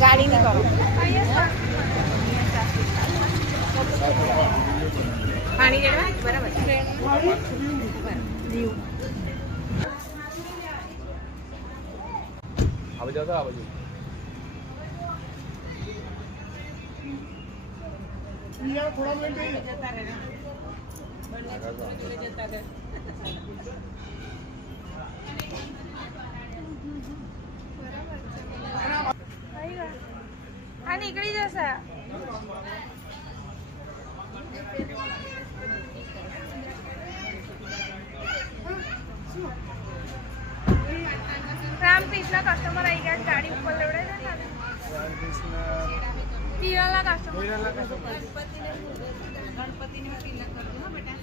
गाड़ी नहीं करो पानी रेडवा बराबर आ जाओ आ जाओ यार थोड़ा मिनट जता रहना जता रहे हा निकली जसा रामकृष्ण कस्टमर आई गया गाड़ी ऊपर लेवड़े ना पीला कस्टमर गणपति ने पीला कर दो बेटा